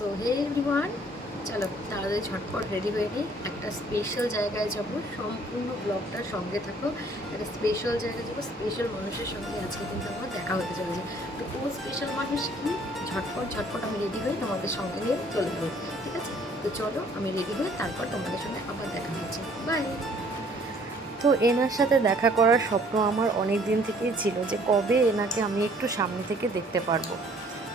So hey everyone চলো তাড়াতাড়ি ঝটপট রেডি হয়ে নিই। একটা স্পেশাল জায়গায় যাব। সম্পূর্ণ ব্লগটার সঙ্গে থাকো। একটা স্পেশাল জায়গায় যাব। স্পেশাল মানুষের সঙ্গে আজকে কিন্তু আমার দেখা হতে চলেছে। তো ও স্পেশাল মানুষ কি? ঝটপট ঝটপট আমি রেডি হয়ে তোমাদের সঙ্গে নিয়ে চলে যাব। ঠিক আছে? তো চলো আমি রেডি হয়ে তারপর তোমাদের সঙ্গে আবার দেখা হচ্ছে। বাই তো এনার সাথে দেখা করার স্বপ্ন আমার অনেক দিন থেকেই ছিল যে কবে এনাকে আমি একটু সামনে থেকে দেখতে পারব।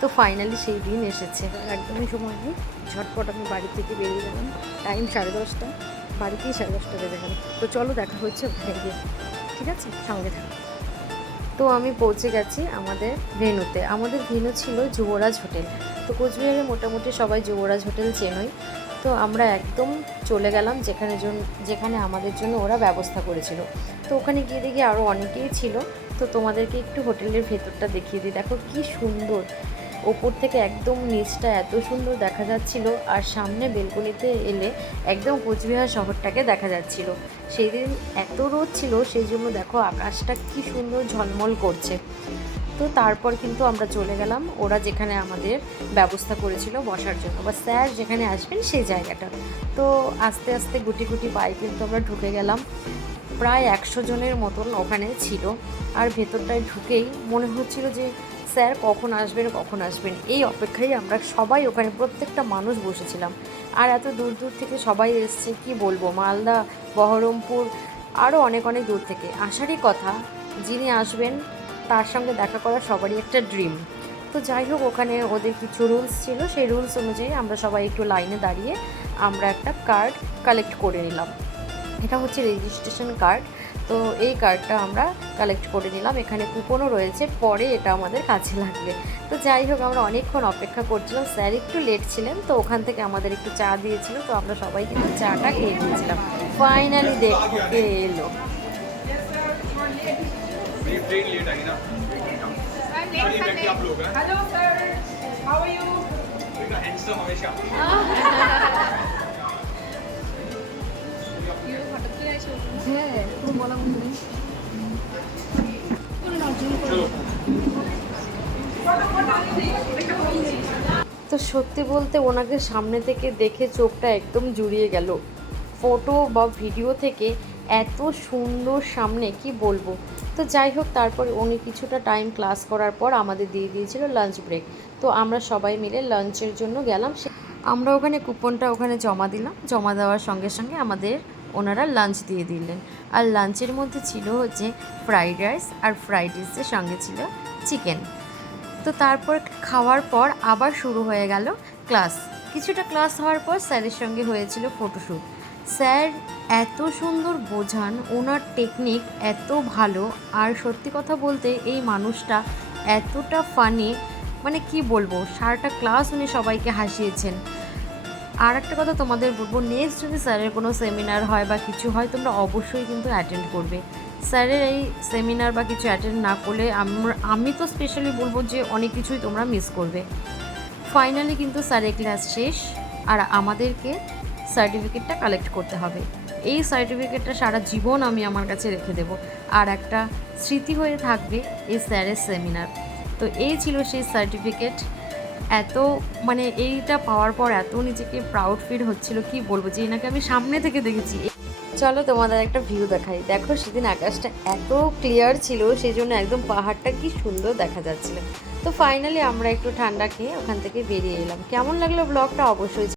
তো ফাইনালি সেই দিন এসেছে। একদমই সময় নেই। ঝটপট আমি বাড়ি থেকে বেরিয়ে গেলাম। টাইম সাড়ে দশটা। বাড়িতেই সাড়ে দশটা বেজে গেল। তো চলো দেখা হচ্ছে ওখানে গিয়ে ঠিক আছে? সঙ্গে থাকো। তো আমি পৌঁছে গেছি আমাদের ভেনুতে। আমাদের ভেনু ছিল যুবরাজ হোটেল। তো কোচবিহারে মোটামুটি সবাই যুবরাজ হোটেল চেনই। তো আমরা একদম চলে গেলাম যেখানে যেখানে আমাদের জন্য ওরা ব্যবস্থা করেছিল। তো ওখানে গিয়ে দেখি আরও অনেকেই ছিল। তো তোমাদেরকে একটু হোটেলের ভেতরটা দেখিয়ে দিই। দেখো কি সুন্দর। ওপর থেকে একদম নিচটা এত সুন্দর দেখা যাচ্ছিল, আর সামনে বেলকনিতে এলে একদম কোচবিহার শহরটাকে দেখা যাচ্ছিল। সেই দিন এত রোদ ছিল সেই জন্য দেখো আকাশটা কি সুন্দর ঝলমল করছে। তো তারপর কিন্তু আমরা চলে গেলাম, ওরা যেখানে আমাদের ব্যবস্থা করেছিল বসার জন্য, বা স্যার যেখানে আসবেন সেই জায়গাটা। তো আস্তে আস্তে গুটি গুটি পায়ে কিন্তু আমরা ঢুকে গেলাম, প্রায় একশো জনের মতন ওখানে ছিল। আর ভেতরটায় ঢুকেই মনে হচ্ছিল যে স্যার, কখন আসবেন কখন আসবেন? এই অপেক্ষায় আমরা সবাই ওখানে প্রত্যেকটা মানুষ বসেছিলাম। আর এত দূর দূর থেকে সবাই এসছে, কি বলব? মালদা, বহরমপুর আরও অনেক অনেক দূর থেকে। আসারই কথা, যিনি আসবেন, তার সঙ্গে দেখা করা সবারই একটা ড্রিম তো যাই হোক, ওখানে ওদের কিছু রুলস ছিল। সেই রুলস অনুযায়ী আমরা সবাই একটু লাইনে দাঁড়িয়ে আমরা একটা কার্ড কালেক্ট করে নিলাম। এটা হচ্ছে রেজিস্ট্রেশন কার্ড তো এই কার্ডটা আমরা কালেক্ট করে নিলাম এখানে কুপনও রয়েছে পরে এটা আমাদের কাছে লাগবে তো যাই হোক আমরা অনেকক্ষণ অপেক্ষা করছিলাম স্যার একটু লেট ছিলেন তো ওখান থেকে আমাদের একটু চা দিয়েছিল তো আমরা সবাই কিন্তু চাটা খেয়ে দিয়েছিলাম ফাইনালি দেখো কে এলো मेरी ट्रेन लेट आई ना चलिए बैठ के आप लोग हैं Hello, sir. How are you? इतना हैंडसम हमेशा হ্যাঁ কোনো বলা মনে নেই चलो তো সত্যি বলতে ওনাকে সামনে থেকে দেখে চোখটা একদম জুড়িয়ে গেল। ফটো বা ভিডিও থেকে এত সুন্দর সামনে, কি বলব? তো যাই হোক, তারপর উনি কিছুটা টাইম ক্লাস করার পর আমাদের দিয়ে দিয়েছিল লাঞ্চ ব্রেক তো আমরা সবাই মিলে লাঞ্চের জন্য গেলাম। আমরা ওখানে কুপনটা ওখানে জমা দিলাম। জমা দেওয়ার সঙ্গে সঙ্গে আমাদের ওনারা লাঞ্চ দিয়ে দিলেন। আর লাঞ্চের মধ্যে ছিল হচ্ছে ফ্রাইড রাইস আর ফ্রাইড রাইসের সঙ্গে ছিল চিকেন তো তারপর খাওয়ার পর আবার শুরু হয়ে গেল ক্লাস কিছুটা ক্লাস হওয়ার পর স্যারের সঙ্গে হয়েছিল ফটোশ্যুট স্যার এত সুন্দর বোঝান, ওনার টেকনিক এত ভালো। আর সত্যি কথা বলতে এই মানুষটা এতটা ফানি মানে কি বলব, সারাটা ক্লাস উনি সবাইকে হাসিয়েছেন। আর একটা কথা তোমাদের বলব নেক্সট যদি স্যারের কোনো সেমিনার হয় বা কিছু হয়, তোমরা অবশ্যই কিন্তু অ্যাটেন্ড করবে। স্যারের এই সেমিনার বা কিছু অ্যাটেন্ড না করলে আমি তো স্পেশালি বলব যে অনেক কিছুই তোমরা মিস করবে। ফাইনালি কিন্তু স্যারের ক্লাস শেষ, আর আমাদেরকে সার্টিফিকেটটা কালেক্ট করতে হবে। এই সার্টিফিকেটটা সারা জীবন আমি আমার কাছে রেখে দেব। আর একটা স্মৃতি হয়ে থাকবে এই স্যারের সেমিনার তো এই ছিল সেই সার্টিফিকেট এত মানে এইটা পাওয়ার পর এত নিজেকে প্রাউড ফিল হচ্ছিল, কি বলব? যে এনাকে আমি সামনে থেকে দেখেছি। চলো তোমাদের একটা ভিউ দেখাই। দেখো সেদিন আকাশটা এত ক্লিয়ার ছিল সেই জন্য একদম পাহাড়টা কি সুন্দর দেখা যাচ্ছিল। তো ফাইনালি আমরা একটু ঠান্ডা খেয়ে ওখান থেকে বেরিয়ে এলাম। কেমন লাগল ব্লগটা অবশ্যই